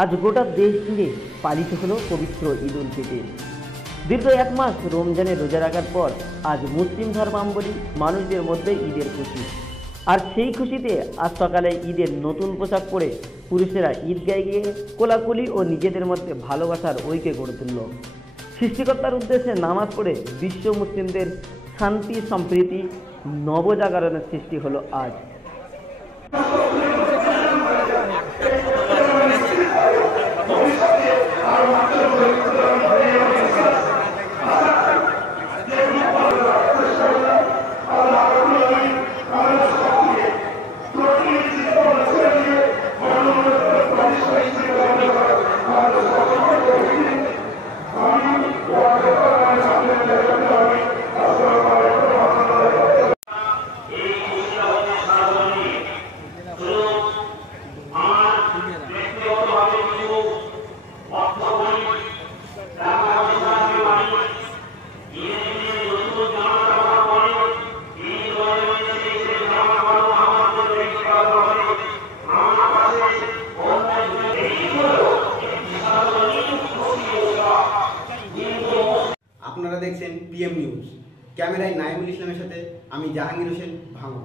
আজ গোটা দেশ জুড়ে পালিত হলো পবিত্র ঈদ উল ফিতর। দীর্ঘ এক মাস রমজানের রোজা রাখার পর আজ মুসলিম ধর্মাবলম্বী মানুষদের মধ্যে ঈদের খুশি। আর সেই খুশিতে আজ সকালে ঈদের নতুন পোশাক পরে পুরুষেরা ঈদগাহে গিয়ে কোলাকুলি ও নিজেদের মধ্যে ভালোবাসার ঐক্য গড়ে তুলল। সৃষ্টিকর্তার উদ্দেশ্যে নামাজ পড়ে বিশ্ব মুসলিমদের শান্তি সম্প্রীতি নবজাগরণের সৃষ্টি হলো আজ। আপনারা দেখছেন পিএম নিউজ। ক্যামেরায় নাইমুল ইসলামের সাথে আমি জাহাঙ্গীর হোসেন ভাঙা।